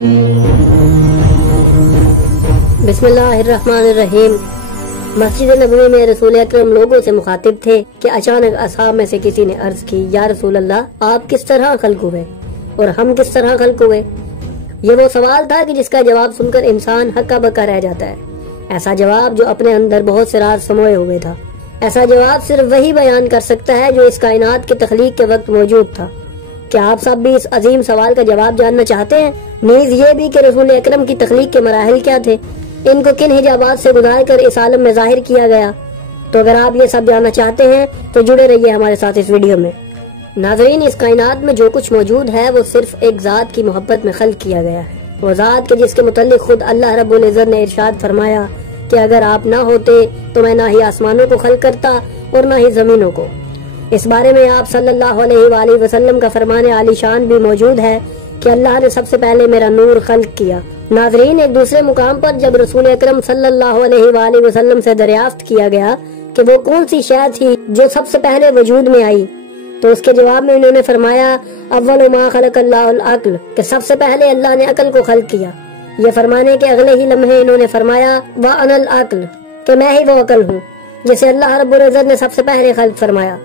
बिस्मिल्लाहिर्रहमानिर्रहीम। मस्जिद नबवी में रसूल अकरम लोगों से मुखातिब थे कि अचानक असहाब में से किसी ने अर्ज की, या रसूल अल्लाह, आप किस तरह खल्क हुए और हम किस तरह खल्क हुए। ये वो सवाल था कि जिसका जवाब सुनकर इंसान हक्का बक्का रह जाता है। ऐसा जवाब जो अपने अंदर बहुत से राज समोए हुए था। ऐसा जवाब सिर्फ वही बयान कर सकता है जो इस कायनात के तख्लीक के वक्त मौजूद था। क्या आप सब भी इस अजीम सवाल का जवाब जानना चाहते हैं? नीज ये भी कि रसूल अकरम की तख्लीक के मराहिल क्या थे, इनको किन हिजाबात से गुजार कर इस आलम में जाहिर किया गया। तो अगर आप ये सब जानना चाहते हैं तो जुड़े रहिए हमारे साथ इस वीडियो में। नाज़रीन, इस कायनात में जो कुछ मौजूद है वो सिर्फ एक ज़ात की मोहब्बत में खल्क किया गया है। वो ज़ात के जिसके मुतल्लिक खुद अल्लाह रब्बुल इज़्ज़त ने इरशाद फरमाया कि अगर आप ना होते तो मैं ना ही आसमानों को खल्क करता और ना ही ज़मीनों को। इस बारे में आप सल्लल्लाहु अलैहि वसल्लम का फरमाने आलीशान भी मौजूद है कि अल्लाह ने सबसे पहले मेरा नूर खल्क किया। नाज़रीन, एक दूसरे मुकाम पर जब रसूल अकरम सल्लल्लाहु अलैहि वसल्लम से दरियाफ्त किया गया कि वो कौन सी शय थी जो सबसे पहले वजूद में आई, तो उसके जवाब में उन्होंने फरमाया, अव्वलु मा खलक़ल्लाहुल अक़्ल, कि सबसे पहले अल्लाह ने अकल को खल्क किया। ये फरमाने के अगले ही लम्हे इन्होंने फरमाया, व अनल अक़्ल, कि मैं ही वो अकल हूँ जिसे अल्लाह रब्बुल इज़्ज़त ने सबसे पहले खल्क फरमाया।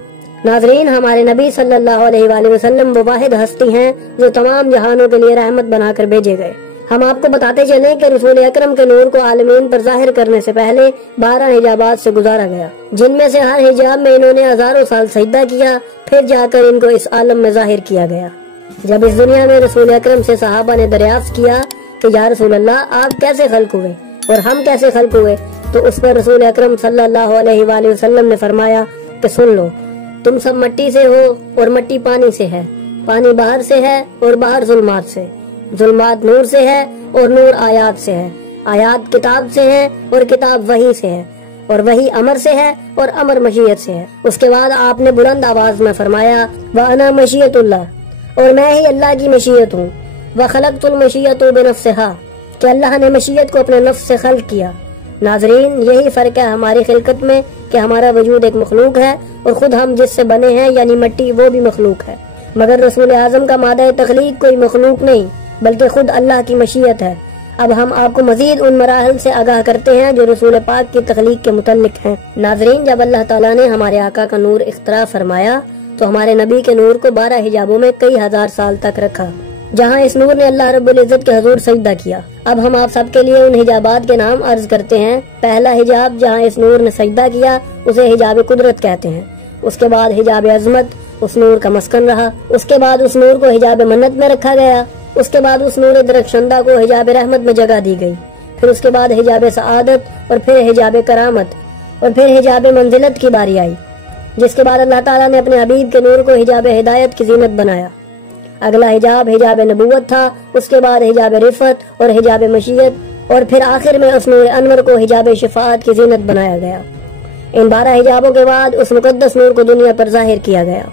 नाज़रीन, हमारे नबी सल्लल्लाहु अलैहि वसल्लम वो वाहिद हस्ती हैं जो तमाम जहानों के लिए रहमत बनाकर भेजे गए। हम आपको बताते चले कि रसूल अकरम के नूर को आलमीन पर जाहिर करने से पहले 12 हिजाबात से गुजारा गया, जिनमें से हर हिजाब में इन्होंने हजारों साल सजदा किया, फिर जाकर इनको इस आलम में जाहिर किया गया। जब इस दुनिया में रसूल अकरम से सहाबा ने दरियाफ्त किया कि या रसूल अल्लाह, आप कैसे खल्क हुए और हम कैसे खल्क हुए, तो उस पर रसूल अकरम सल्लल्लाहु अलैहि वसल्लम ने फरमाया कि सुन लो, तुम सब मट्टी से हो और मट्टी पानी से है, पानी बाहर से है और बाहर जुल्मात से, जुल्मात नूर से है और नूर आयात से है, आयात किताब से है और किताब वही से है, और वही अमर से है और अमर मशीयत से है। उसके बाद आपने बुलंद आवाज में फरमाया, व अना मशीयतुल्लाह, और मैं ही अल्लाह की मशीयत हूँ। व खलक़तुल मशीयतु बिनफ्सिहा, कि अल्लाह ने मशीयत को अपने नफ्स से खल्क किया। नाज़रीन, यही फर्क है हमारी खिलकत में कि हमारा वजूद एक मखलूक है और खुद हम जिससे बने हैं यानी मिट्टी, वो भी मखलूक है। मगर रसूल आज़म का मादा तख्लीक कोई मखलूक नहीं बल्कि खुद अल्लाह की मशीयत है। अब हम आपको मजीद उन मराहल से आगाह करते हैं जो रसूल पाक की तख्लीक के मुतल्लिक हैं। नाज़रीन, जब अल्लाह ताला ने हमारे आका का नूर इख्तरा फरमाया तो हमारे नबी के नूर को 12 हिजाबों में कई हजार साल तक रखा, जहाँ इस नूर ने अल्लाह रब्बुल इज़्ज़त के हुज़ूर सजदा किया। अब हम आप सबके लिए उन हिजाबात के नाम अर्ज करते हैं। पहला हिजाब जहाँ इस नूर ने सजदा किया उसे हिजाब कुदरत कहते हैं। उसके बाद हिजाब अज़मत उस नूर का मस्कन रहा। उसके बाद उस नूर को हिजाब मन्नत में रखा गया। उसके बाद उस नूर दरख्शंदा को हिजाब रहमत में जगह दी गई। फिर उसके बाद हिजाब सआदत और फिर हिजाब करामत और फिर हिजाब मंजिलत की बारी आई, जिसके बाद अल्लाह ताला ने अपने हबीब के नूर को हिजाब हिदायत की जीनत बनाया। अगला हिजाब हिजाब नबूवत था, उसके बाद हिजाब रिफत और हिजाब मशीयत, और फिर आखिर में उस नूर अनवर को हिजाब शिफात की जीनत बनाया गया। इन 12 हिजाबों के बाद उस मुकद्दस नूर को दुनिया पर जाहिर किया गया।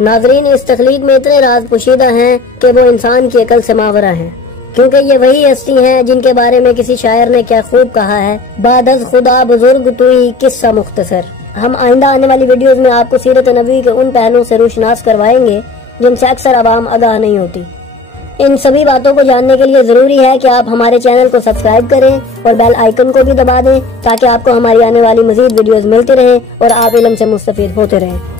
नाज़रीन, इस तख्लीक में इतने राज पोशीदा हैं कि वो इंसान की अकल से मावरा हैं, क्योंकि ये वही हस्ती हैं जिनके बारे में किसी शायर ने क्या खूब कहा है, बादज़ खुदा बुजुर्ग तुई किस्सा मुख्तसर। हम आइंदा आने वाली वीडियोज में आपको सीरत नबी के उन पहलुओं से रोशनास करवाएंगे जिनसे अक्सर आवाम आगाह नहीं होती। इन सभी बातों को जानने के लिए जरूरी है कि आप हमारे चैनल को सब्सक्राइब करें और बेल आइकन को भी दबा दें ताकि आपको हमारी आने वाली मजीद वीडियोस मिलती रहें और आप इल्म से मुस्तफीद होते रहें।